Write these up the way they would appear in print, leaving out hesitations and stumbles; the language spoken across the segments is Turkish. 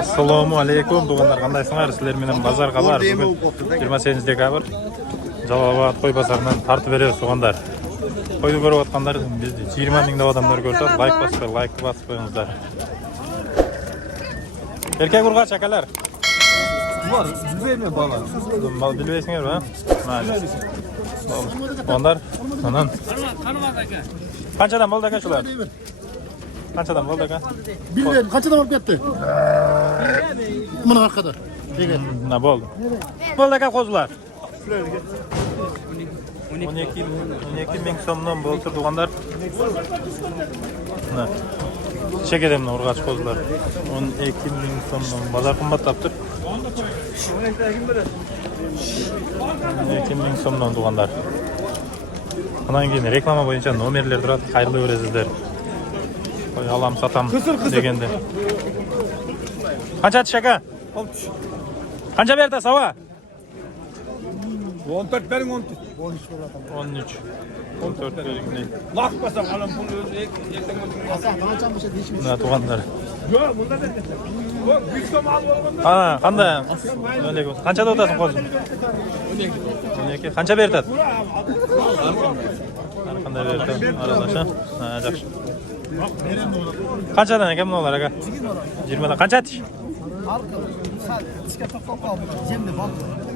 Assalomu alaykum do'stlar, qandaysizlar? Sizlar bilan bozorga bar. Bugun 28 dekabr Jalolobod qo'y bozoridan tartib beramiz do'stlar. Qo'yni ko'rayotganlar bizni 20 mingdan odamlar ko'rsa, like bosib qo'yingizlar. Erkak urg'och akalar. Var, bilmeyeyim bana. Mal bilbeysinglar ha? Mayli. Onlar anan. Qanchadan bo'ldi aka shular? Qanchadan bo'ldi aka? Bilmeyeyim, kaçadan alıp gitti? Buna arkada. Ne bo'ldi? Bo'ldi aka qo'zlar. 12 ming so'mdan bo'ldi turganlar. Mana. Çekelim ne urg'och qo'zlar. 12 ming so'mdan bozor qimmat topdi. 12 ming so'mdan turganlar. Bundan keyin reklama bo'yicha nomerlar turadi, xayrli ko'rasizlar. Qo'y alam satam degende. Qancha aka? Qancha berdi sava? 14 verin 13. 13. 14 bering. Bakmasam alam bunu erken Ne tuğanlar? Yok bunda da yok büyük mal olmadı. Ha, qanday? Öyle ko'z. Qanchada o'tasan qo'zim? 12. Qancha berdi? Qanday berdi? Aralasha. Ha, yaxshi. Qanchadan ekan bular aka? 20 dan. Qancha atish?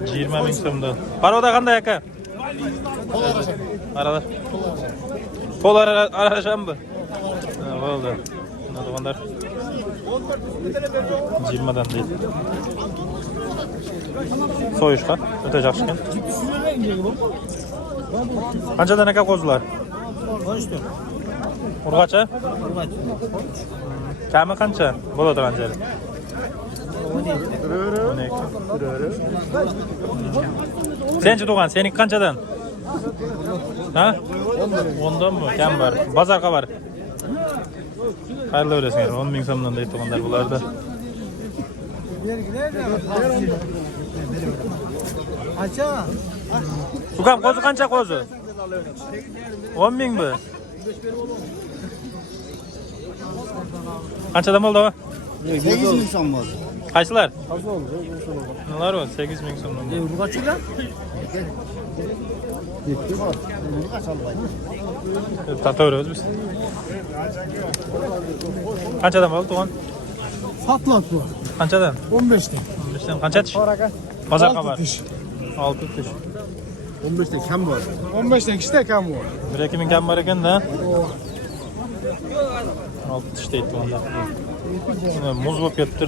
20 ming so'mdan. Paroda qanday aka? Arada. Pol arashammi? Ha, bo'ldi. Nodonlar 20 dan deydi. So'yishqa o'ta yaxshi ekan. Qanchadan aka qo'zlar? 13 ton. Urg'ocha? Kami qancha? Bo'ladi qancha? 12. Senchi tug'an, sening qanchadan? Ha? 10dan mı? Kam var. Bozorga bar. Xayrli o'lasizlar. 10 ming so'mdan deydi tug'anlar bularda. Acha. Ukam qo'zi qancha qo'zi? 10 ming mi? Qanchadan bo'ldi? 8 ming so'm bo'ldi. Qaysilar? Nelar o? 8 ming so'mdan. Urg'ochlar? Yetti bor. Tataveramiz biz. Qanchadan bo'ldi tug'an? Satlat bu. Qanchadan? 15 ton. 15dan qancha tish? Bozorga bar. 6 tish. 15 ton kam bor. 15 ton kishida kam bor. 1-2 ming kam bor ekan-da. 6 tish deydi tug'anlar. Muz bo'lib ketdi.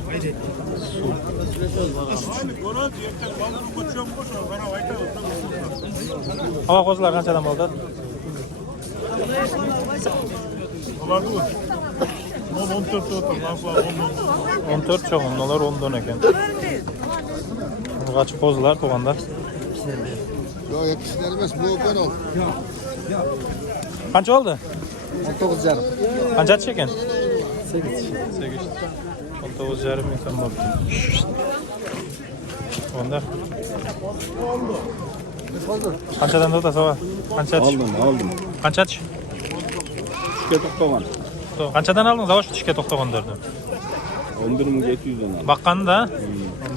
Hava qo'zlar qanchadan bo'ldi? 14 cho'g'im, ular 10 don ekan. Urg'och qo'zlar tug'anlar. Yo'q, yakishlar emas, bu o'pan ol. Qancha oldi? 19,5. Qancha tish ekan? 8. 19,5 ming so'm bo'ldi. Onda. Qanchadan o'ta sava? Qancha tish? Aldım. Qancha tish? Şike to'xtagan. Qanchadan olding? Zavosh tishga to'xtagandirdi. 11.700'dan aldım. Baqqanda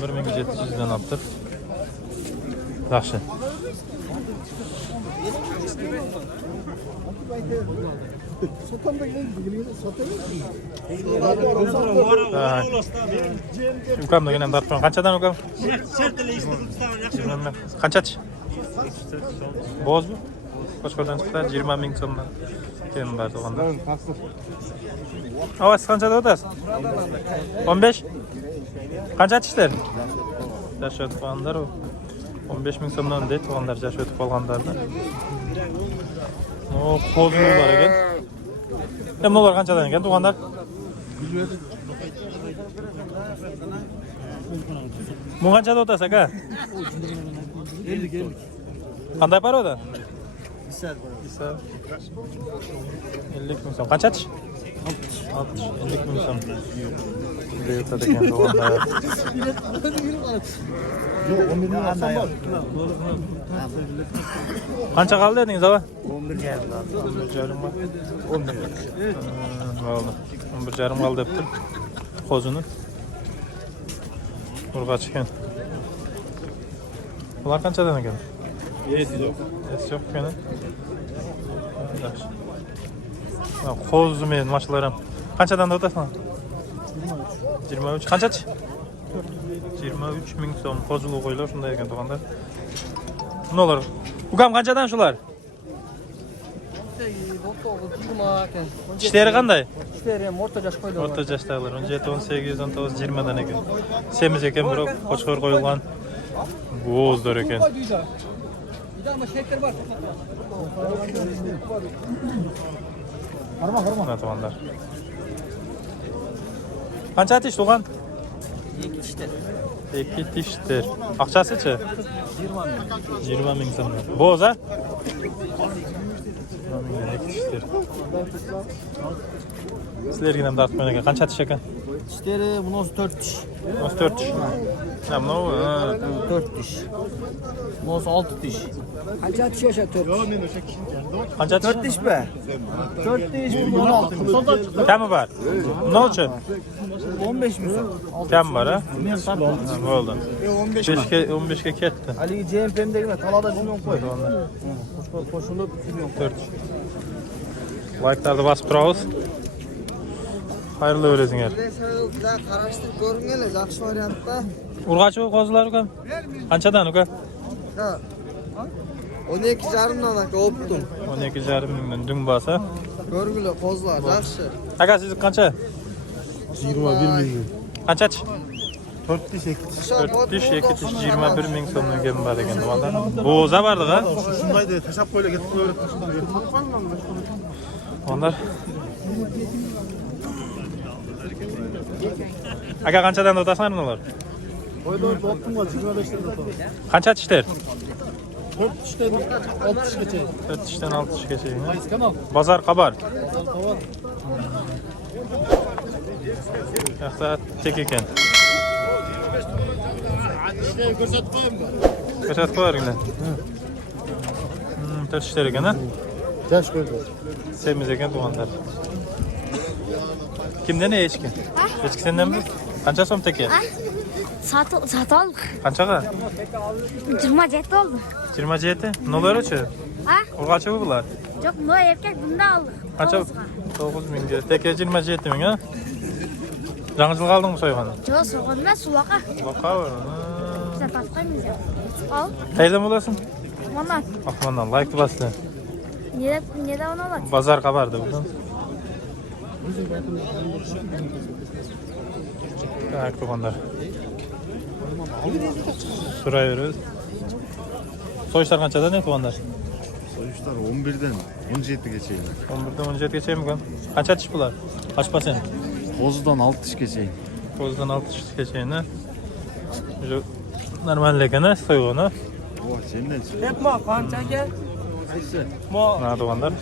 11700 dan olibdi. Yaxshi. Ukamdan ham dartman. Qanchadan ukam? Qancha tish? Bozmi? Qo'shqo'rdan chiqdi 20 ming so'mdan. Keyin bar tug'anda. Avaz qanchada o'tasiz? 15? Qancha tishlar? Yashab qolganlar u. 15 ming so'mdan deydi tug'anlar yashab o'tib qolganlarni. O qo'zlar bor ekan. Bular qanchadan ekan tug'anlar? Bu qanchada o'tasiz aka? 50. Qanday paroda? 50 ming so'm. Qancha tish? 60. 50 ming so'm. Deyotadi ekan tug'anlar. Yo'q, 11 ming so'm bor. Qancha qaldi dedingiz ava? 11 geldi. 11,5 mı? 11. Oldu. 11,5 qaldi depti. Qozunu. Urg'ach ekan. Bular qanchadan ekan? Es yo'q ekan. Yaxshi. Qo'zi men mashlarim. Qanchadan o'tasan? 23. Qanchachi? 23 ming so'm qo'zili qo'ylar shunday ekan to'g'onlar. Nolar. Ukam qanchadan shular? İşleri qanday? İşleri ham o'rta yosh qo'ydi. O'rta yoshdagilar 17, 18, 19, 20 dan ekan. Semiz ekan biroq qo'chqor qo'yilgan. Bo'zlar ekan. Mana to'g'onlar. Qancha atish to'g'on? 2 tishdir. 2 tishdir. Aqchasi-chi? 20 ming so'm. Bo'z a? 2 tishdir. Sizlarga ham dartmayman ekan. Qancha tish ekan? Tishleri bunisi 4 tish. Bunisi 4 tish. Ha, bu 4 tish. Bunisi 6 tish. Qancha tish o'sha 4 tish? qancha tish? 4 tish be. 4 tish 16 tish. Kami bor. Nima uchun? 15 ming so'm. Kam bor a? Men sotdim. Bo'ldi. 15 ga ketdi. Haligi JMP'mdagina talada 1 million qo'ydi. Qo'shilib 2 million. 4. Like'larda bosib turamiz. Xayrli o'rasinglar. Qarashtirib ko'ringlar, yaxshi variantda. Urg'achi qo'zilar ukam. Qanchadan uka? Ha. 12,5 dan aka optim. 12,5 mingdan dung bo'lsa. Ko'ringlar, qo'zlar yaxshi. Aka siz qancha? 21 milyon. Qanchachi? 4 tiş 2 tiş. 4 tish, 2 tish 21 ming so'mdan kelib bor ekan to'g'onlar. Bo'za bordi-a? Şundaydı taşap koyla getirip böyle taşıdan getirip. Onlar. Aka qanchadan o'tasan ular? Koyda optum var 25 lira. Qancha tishdir? 4 tişten 6 tiş geçeyim. 4 tishdan 6 tishgacha. Kanal. Bozor qabar. Kavar. Yaxshi tek ekan. İşte görsat koyayım mı? Ko'rsatib qo'yinglar. 4 tishlar ekan a? Yaş gördü. Semiz ekan to'g'onlar. Kimdan echki? Echki sendanmi? Qancha so'm teki? Sat aldık. Qanchaga? 27 oldu. 27. Nolarchi? Ha? Urg'achi bular. Yok bu erkek bunda aldık. Qancha? 9 mingga. Teki 27 ming a? Yangi yil qaldingmi soyxona? Yok soğanla sulaka. Baqa. Sen tatlayınız ya. Al. Qayerdan bo'lasan? Manat. Ahmandan like baslar. Nede ona bak. Bozor qabardi bu. Tak to'g'onlar. So'rayveramiz. So'yishlar qanchadan to'g'onlar? Soyuşlar 11'den 17 geçeyim. 11dan 17gacha ekan. Qancha tish bular? Ochpasan. Kozudan 6 tiş geçeyim. Qo'zidan 6 tishgacha. Şu normal ekan-a, so'yg'ini. Oh senden çık. Hep ma qanchaga? Mana to'g'onlar.